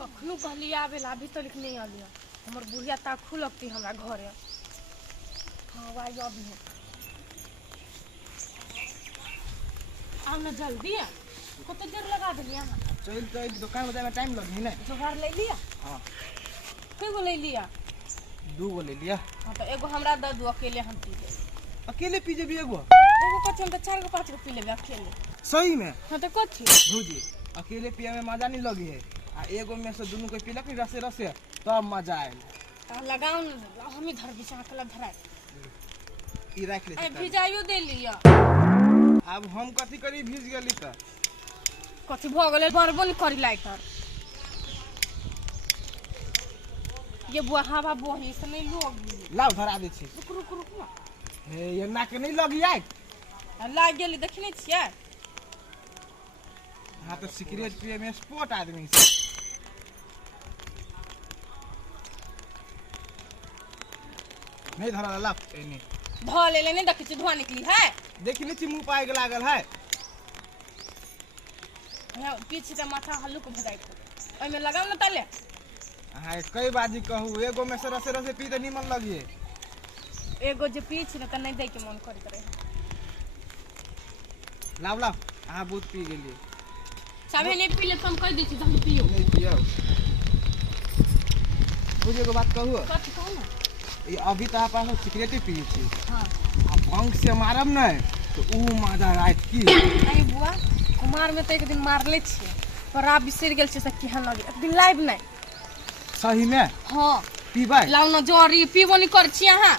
कखनू कहली आवे ला अभी तक नहीं आलिया। हमर बुढ़िया ताखू लगती हमरा घरे। हाँ वाई अभी है। आओ ना जल्दी आ। कत देर लगा देलिया हां। चल दुकान में टाइम लगी ना। जोगार ले लिया? हां। कई गो ले लिया? 2 गो ले लिया। हां तो एगो हमरा दे दो अकेले हम पी ले। अकेले पी जेबी एगो? एगो कच्चे हम तो 4 गो 5 गो पी लेबे अकेले। सही में? हां तो कथी? भौजी अकेले पिए में मजा नहीं लगी है। आ एगो में से दोनों को पीलक नहीं रसे रसे तब मजा आयल। ता लगाओ ना हम इधर बिछा के धराए। ई रख ले। भिजाइयो दे लिया। अब हम कथी करी भीज गेली त कथी भ गेले बरबो नहीं करी लाइटर। ये बुआ हवा बोही से नहीं लोग। लाओ धरा दे छी। रुक रुक रुक ना। हे ये ना के नहीं लगी आइ। लाग गेली देखने छियै। हां तो सिगरेट पिए में स्पोर्ट आदमी से। नहीं धरा ला एनी। ध ले नहीं देखि छी धुआं निकली है। देखि छी मुंह पाए लागल है। पीछे से माथा हल्लुक भजाई ओइ में लगाओ ना ताले। हां कई बाजी कहू एगो में से रसे रसे पी त निमन लगी। एगो जे पीछ न त नहीं दे के मन करत रहे। लाव लाव हां बहुत पी गेली। साबे नहीं पी ले तो हम कह दै छी हम पियो। नहीं पियो। मुझे एगो बात कहू। कथी कहू ना। ये अभी तो आप सिगरेट ही पी छी। हां अब भंग से मारब नहीं तो ऊ मजा रात की। आई बुआ कुमार में तो एक दिन मार ले छी पर आप बिसर गेल छी से केहन लगे। एक दिन लाइव नहीं। सही में? हां पीबै? लाउ ना जोरी पीबो नहीं कर छी अहां।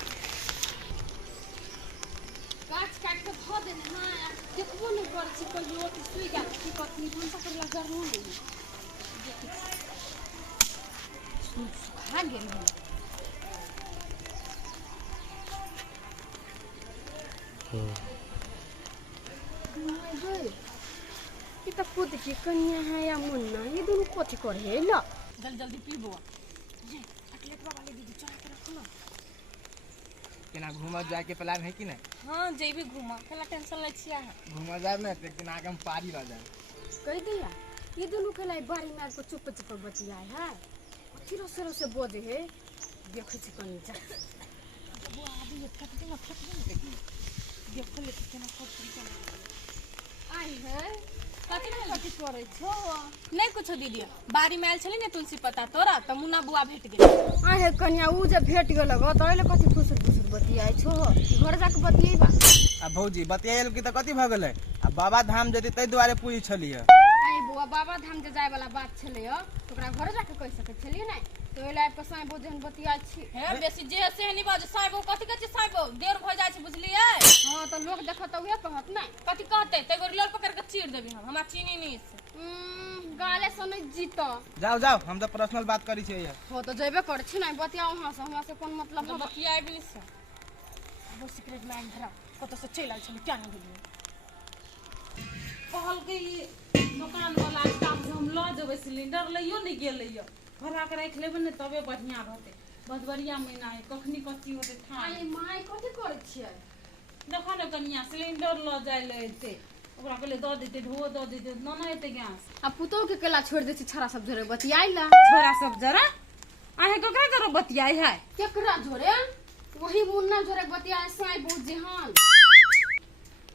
काट काट के ध देने हां देखबो नहीं कर छी कहियो कि सुई गेल की कथी हम सब कर लगा रहू नहीं। खा गेल है। ये तो खुद की कन्या है या मुन्ना ये दोनों कथी कर है ला। जल्दी जल्दी पीबो। ये अकेले बाबा ले दीदी चढ़ा के रखो ना। केना घूमा जाए के प्लान है कि नहीं? हां जेबी घूमा केला टेंशन ले छिया है। घूमा जाए ना लेकिन आगे हम पारी रह जाए। कह दिया ये दोनों के लाई बारी मार को चुप चुप बतियाए है। कथी रसे रसे बोदे है देखे छी कनी जा। वो आदि ये फेंक दे देखी। देख ले केना सब तरीका आई है। कथी में कथी करे छो? नहीं कुछ दीदी बारी में आयल छली ने तुलसी पत्ता तोरा त मुन्ना बुआ भेट गेल। आ हे कन्या उ जे भेट गेल ग त एले कथी फुसर फुसर बतियाई छो। घर जाके बतियेबा। आ भौजी बतियाइल की त कथी भ गेलै? आ बाबा धाम जति तै दुआरे पूजी छलिए। आई बुआ बाबा धाम जे जाय वाला बात छले ह ओकरा घर जाके कह सके छलिए नै। तो एले आब के साई बो जहन बतियाई छी। हे बेसी जे से हनी बाज साई बो कथी कह छी साई बो देर भ जाय छी बुझलिए। हां त लोग देखत उहे कहत नै। कथी कहते ते गोरिलर पकड़ के चीर देबी हम। हमरा चीनी नहीं से। गाले सुनै जीत। जाओ जाओ हम तो पर्सनल बात करी छै ये। हो तो जेबे कर छी नै बतियाओ हमरा से कोन मतलब है बतियाई भी से। वो सिगरेट में अंधरा कत से चल आल छली क्या नहीं गेली। कहल के दुकान वाला काम हम ल जेबे सिलेंडर लइयो नहीं गेलैय। भरा के रख लेबे ने तबे बढ़िया रहते। बदबरिया महीना है कखनी कथी होते था। आई माय कथी करे छियै? देखा न कनिया सिलेंडर ल जाय ले एते ओकरा कहले द देते ढो द देते न न एते गैस। अब पुतो के केला छोड़ दे छी छरा सब झरे बतियाई ला। छोरा सब जरा आहे ककरा जरा बतियाई है। केकरा झरे? वही मुन्ना झरे बतियाई साई बहुत जेहान।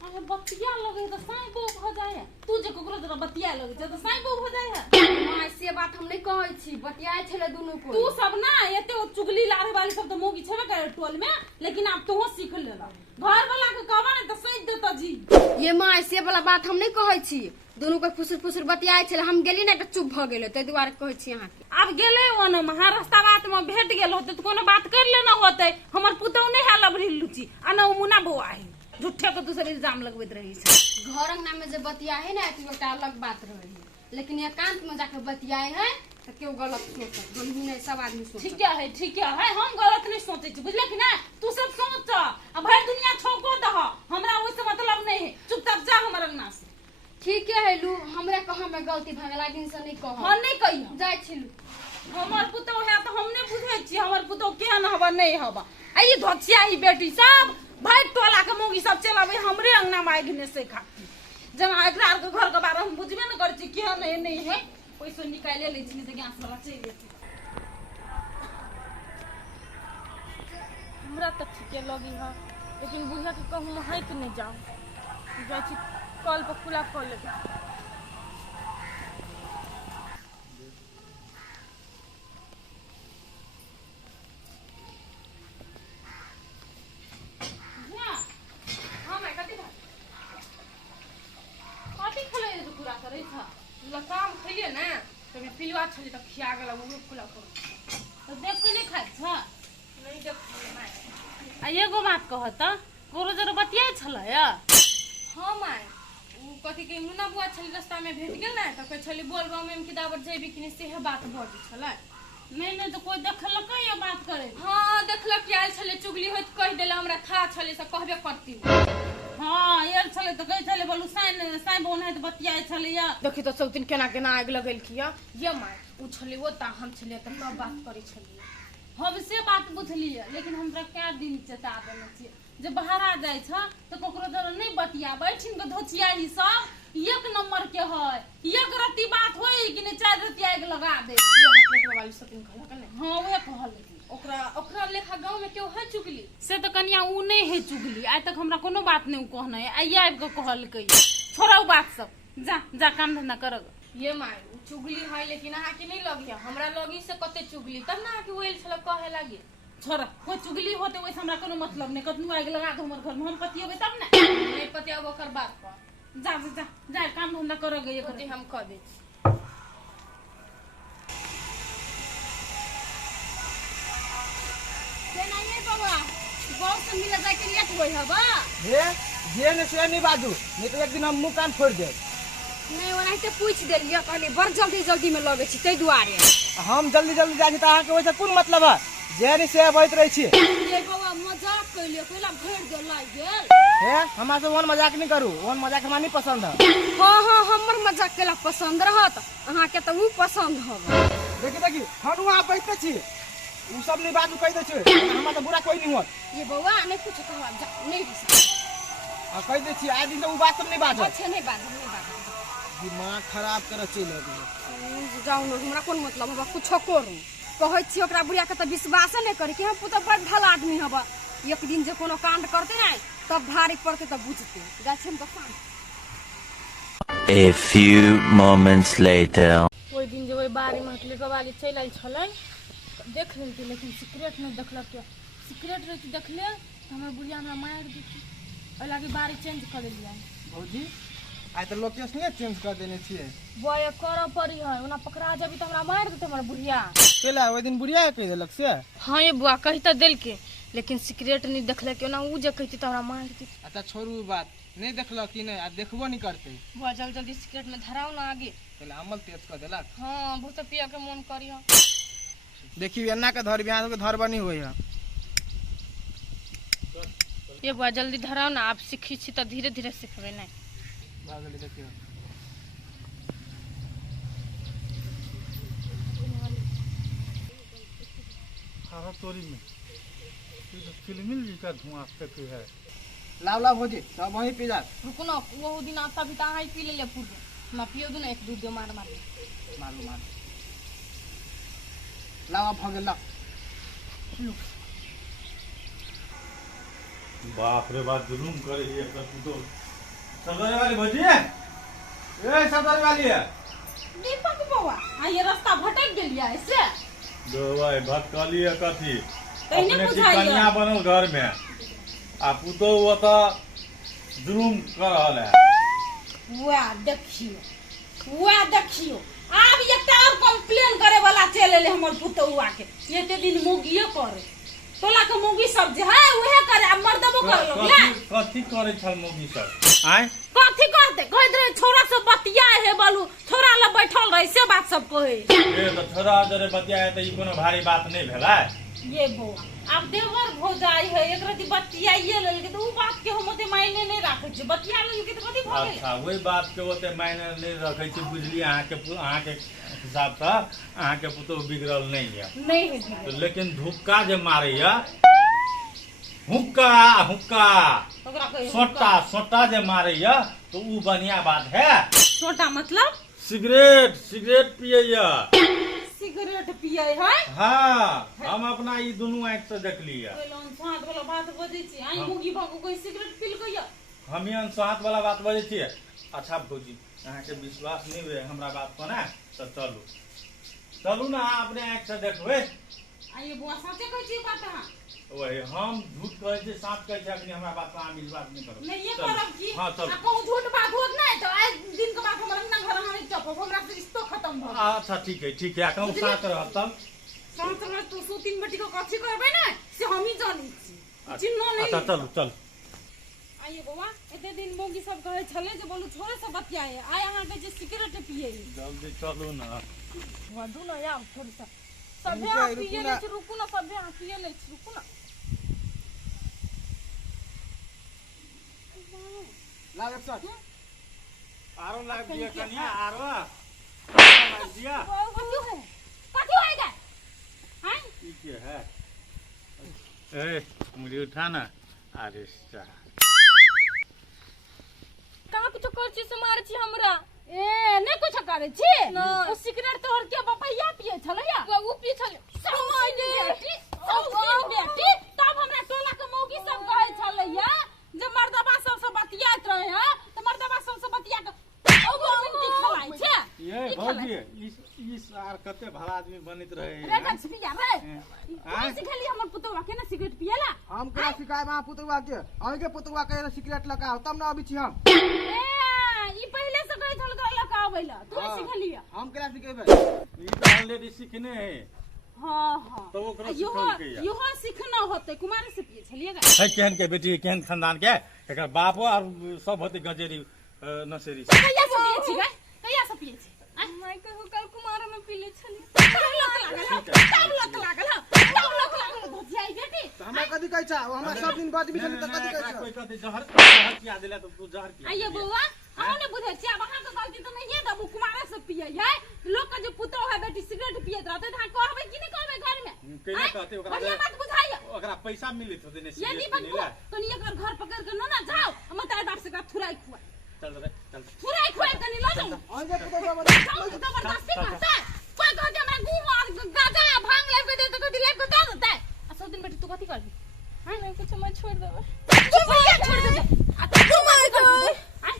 आहे बतिया लगे त साई बो भ जाय है। तू जे ककरा जरा बतिया लगे त साई बो भ जाय है। माय से बात हम नहीं कहै छी बतियाई छले दुनु को। तू सब ना एते ओ चुगली लारे वाली सब तो मोगी छबे करे टोल में लेकिन अब तोहो सीख लेला। घर वाला के कहबा ने त सही देता जी। ये माय से वाला बात हम नहीं कहै छी। दोनों को फुसुर फुसुर बतियाई छले हम गेली ना त चुप भ गेले तै दुआरे कहै छी अहाँ के। अब गेले वन महा रास्ता बात में भेट गेल होते तो कोनो बात कर लेना होते। हमर पुतौ नहीं है लबरी लुची अना मुना बुआ है झूठे को दूसरे इल्जाम लगबैत रही छै। घर अंगना में जे बतियाई है ना तो एकटा अलग बात रही है लेकिन एकांत में जाके बतियाई है तो क्यों गलत सोचत बोलू नहीं सब आदमी सोचत। ठीक है हम गलत नहीं सोचे छी बुझले कि ना। तू सब सोच अब भर दुनिया ठोको दह हमरा ओइ से मतलब नहीं है। चुपचाप जा हमर अंगना से। ठीक है लू हमरे कहा में गलती भगला दिन से नहीं कह। हां नहीं कहियो जाय छिलू। हमर पुतौ है तो हम नहीं बुझै छी हमर पुतौ केहन हबा नहीं हबा। आई धोचिया ही बेटी सब भाई टोला के मोगी सब चलावे हमरे अंगना में आगने से खाती। जना एकरा के घर के बारे में बुझबे न कर छी केहन है नहीं है। पैसो निकाले ले छी से गैस वाला चल जेती। हमरा तो ठीके लगी है, लेकिन बुझा के कहूँ है कि नहीं जाऊँ, जाए छी कल पर खुला कर लेगा। काम खइले ना तब पिलवा छली त खिया गेला वो खुला कर तो देख के नहीं खाइ छ नहीं देख आ एगो बात कह त गोरो जरो बतियाइ छल या हां माय उ कथि के मुन्ना बुआ छली रास्ता में भेट गेल ना त कह छली बोलबा में कि दावर जेबी कि नहीं सेहे बात भज छल नहीं तो कोई देखलक या बात करे हां देखलक कि आइल छले चुगली होत कह देला हमरा था छले से कहबे करती हाँ यार छले तो कह छले बोलू साइन साइन बोन है तो बतियाइ छले या देखी तो सब दिन केना केना आग लगल किया ये माय उ छले वो ता हम छले त सब बात करे छलिए हम से बात बुझलिए लेकिन हमरा क्या दिन चेता देने छिए जब बाहर आ जाय छ तो ककरो जरा नहीं बतिया बैठिन के धोचियाई सब एक नंबर के है एक रति बात होई कि नहीं चार रति आग लगा दे ये हटले वाली सब दिन कहला कने हां वे कहल ओकरा ओकरा लेखा गांव में केओ है चुगली से तो कनिया उ नहीं है चुगली आज तक हमरा कोनो बात नहीं कहना है आई आब के कहल कई छोड़ो बात सब जा जा काम धंधा करग ये माय चुगली है लेकिन अहाँ के नहीं लगी हमरा लगी से कते चुगली तब ना कि ओइल छल कहे लागी छोड़ कोई चुगली होते वैसे हमरा कोनो मतलब नहीं कतनु आग लगा दो हमर घर में हम पतियेबे तब ना नहीं पतियाब ओकर बात पर जा जा जा काम धंधा करग ये कते हम कह दे नहीं बाबा बहुत से मिले जाके लेट होई हबा हे जे ने से नहीं बाजू नहीं तो एक दिन हम मुंह कान फोड़ देब। नहीं ओनाइते पूछ देलिए कहली बड़ जल्दी जल्दी में लगे छी तै दुआरे हम जल्दी जल्दी जाय छी त अहाँ के वैसे कोन मतलब है जे ने से बैठ रही छी ये बाबा मजाक कइले कहला भेड़ दे लाग गेल हे हमरा से ओन मजाक नहीं करू ओन मजाक हमरा नहीं पसंद है हां हां हमर मजाक केला पसंद रहत अहाँ के त उ पसंद हबे देखी देखी हम वहां बैठते छी उ सब नहीं बाजू कह दे छी हमरा तो बुरा कोई नहीं होत ये बउआ नहीं कुछ कहवा जा नहीं बिसा आ कह दे छी आज दिन तो उ बात सब नहीं बाजो अच्छे नहीं बात दिमाग खराब करे चल गए जाऊ न हमरा कोन मतलब हबा कुछ करू कहै छी ओकरा बुढ़िया के त विश्वास नहीं करी कि हम पुत बड़ भला आदमी हबा एक दिन जे कोनो कांड करते हैं तब भारी पड़ते तब बुझते गाछे में तो कांड A few moments later. ओइ दिन जे ओइ बारी में हटले वाली चल आइल छलै देख लेलकै लेकिन सीक्रेट नहीं देखलक के सीक्रेट रही देखले हमर बुढ़िया हमरा मार देती ओइ लागी बारी चेंज कर देलिए भौजी आई तो लोकेशन चेंज कर देने छिए बय कर पड़ी है ओना पकड़ा जबी त हमरा मार देते हमर बुढ़िया केला ओइ दिन बुढ़िया कह देलक से हां ये बुआ कहि त देल के लेकिन सीक्रेट नहीं देखले के ओना उ जे कहती त हमरा मार देती अच्छा छोड़ू बात नहीं देखल कि नहीं आ देखबो नहीं करते बुआ जल्दी जल्दी सीक्रेट में धराओ ना आगे केला अमल तेज कर देलक हां भूत पिया के मन करियो देखी एना के धर बिहान के धर बनी होई है ये बुआ जल्दी धराओ ना आप सीखी छी त धीरे धीरे सिखबे नहीं भागले देखियो हाँ तोरी में ये तो फिल्मी जी का धुआं तक है लाव लाव भौजी सब वहीं पी जा रुको ना वो दिन आता भी ता हाई पी ले पूरे ना पियो दो ना एक दूध दे मार मार मारू मार लाव अब भागे लाव बाप रे बाप जुलूम करे ये तो सरदारी वाली भौजी ए सरदारी वाली है दीपक बउआ आ ये रास्ता भटक गेलिया ऐसे दोवाई भटकली है कथी तैने अपने बुझाइया। कन्या बनल घर में आ पुतो वो तो जुलूम कर रहल है वाह देखियो आब एकटा और कंप्लेन करे वाला चल एले हमर पुतौआ के एते दिन मुगिए करे तोला के मुगी सब जे है उहे करे आ मर्दबो कर लगले कथी करे छल मोगी सब आय कथी करते कह दे छोरा से बतिया है बोलू छोरा ल बैठल रहे से बात सब कहे ए तो छोरा जरे बतिया है तो ई कोनो भारी बात नहीं भेला ये बउआ अब देवर भौजाई है एक रति बतियाइए लेके तो उ बात के हम ओते मायने नहीं राखे छी बतिया लेके तो कथी भ गेल अच्छा वही बात के ओते मायने नहीं रखे छी बुझली अहाँ के हिसाब से अहाँ के पुतो बिगड़ल नहीं है नहीं है तो लेकिन धुक्का जे मारे या हुक्का हुक्का ओकरा कहे सोटा सोटा जे मारे या तो उ बढ़िया बात है छोटा मतलब सिगरेट सिगरेट पिए या सिगरेट पिए है हाँ हम अपना ई दुनू आँख से देख लिया साथ वाला बात बजे छी आई मुगी बाबू कोई सिगरेट पील गया हम यहाँ साथ वाला बात बजे छियै अच्छा भौजी अहाँ के विश्वास नहीं हुए हमरा बात पर ना तो चलू चलू ना अहाँ अपने आँख से देखबै आई बुआ सच्चे कहै छी बात हां वही हम झूठ कहै छी साथ कहै छी अखनी हमरा बात पर अहाँ विश्वास नहीं करो नहीं ये करब की हां चल कहूं झूठ बात होत नहीं तो आज दिन के बाद हमरा ना घर हम चप हमरा से रिश्तो खत्म भ अच्छा ठीक है कहूँ साथ रह तब साथ में तू सो तीन बेटी को कथि करबे ना से हम ही जानी छी चिन्ह नहीं अच्छा चलू चल आइए बुआ एते दिन मोगी सब कहे छले जे बोलू छोरे से बतियाए आय अहाँ के जे सिगरेट पिए जल्दी चलू ना वधु ना यार थोड़ी सा सभे रुकू ना, आप पिए ले रुकू ना सभे आप पिए ले रुकू ना लाग एक साथ आरो लाग दिया कनिया आरो लाग दिया क्यों है कथि होएगा हैं ई के है ए मुझे उठा ना अरे सा कहां कुछ कर छी से मार छी हमरा ए ने कुछ करे छी ओ सिगरेट तोहर के बपैया पिए छलैया उ पी छल समय बेटी तब हमरा टोला के मौगी सब कहे छलैया जे मर्दबा सब से बतियात रहे हैं तो मर्दबा सब से बतिया के ओ मिनटी खलाइ छै ये भौजी इस आर कते भला आदमी बनित रहे रे कछ पिया रे कोई सिखली हमर पुतवा के ना सिगरेट पियला हम करा सिखाए मा पुतवा के हम के पुतवा के सिगरेट लगाओ तब ना अभी छी हम ई पहले से कहि थल कर लगावेला तू सिखलिया हम करा सिखेबे ई तो ऑलरेडी सीखने है हां तो ओकरा यो सिखल के या यो सीखना होते कुमार से पिए छलिएगा है केहन के बेटी केहन खानदान के एकर बापो और सब होते गजेरी नसेरी कहिया से पिए छी गए कहिया से पिए छी मैं कहू कल कुमार में पी ले छली तब लत लागल भजियाई बेटी तो हमरा कथि कहै छ हमरा सब दिन बाद भी त कथि कहै छ कोई कहते जहर किया देला तो तू जहर किया आइए बुआ हम ने बुझे छी अब अहाँ के गलती तो नहीं है तब कुमार से पिए है लोग का जो पुतो है बेटी सिगरेट पिए रहते त कहबे कि नहीं कहबे घर में केना कहते ओकरा बढ़िया बात बुझाइए ओकरा पैसा मिलत होते ने यदि सिगरेट बनको पिनेला तो नहीं अगर घर पकड़ कर ना जाओ हम तारे बाप से का थुराई खुआ चल रे चल थुराई खुआ कनी लो जाओ हम के पुतवा बना जबरदस्ती करता है कोई कहते मैं घूम और गाजा भांग ले के दे तो कदी ले के दे देता है आ सब दिन बेटी तू कथि करबी हां नहीं कुछ मैं छोड़ देबे चुप भैया छोड़ दे आ तू मार कर हां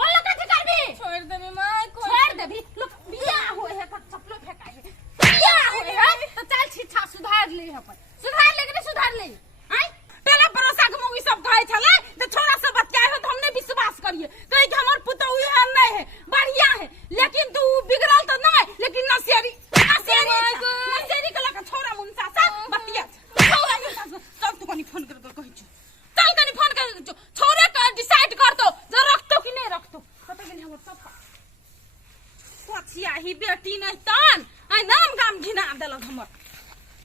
बोल कथि करबी छोड़ देबे मां छोड़ देबी लोग बिया होए है त चपलो फेंकाए है बिया होए है तो चल छिछा सुधार ले अपन सुधार ले के सुधार ले हां पहले परोसा के मौगी सब कहे छले जे छोरा से बतियाए हो तो हमने विश्वास करिए कहे कि हमर पुतौ है नहीं है बढ़िया है लेकिन तू बिगड़ल तो नहीं लेकिन नसेरी के लगा छोरा मुंसा सा बतिया छोरा मुंसा सब तू कनी फोन कर कहि छु चल कनी फोन कर छोरा का डिसाइड कर तो जे रखतो कि नहीं रखतो पता नहीं हमर सब पछिया ही बेटी नहीं तन आ नाम गाम घिना देलक हमर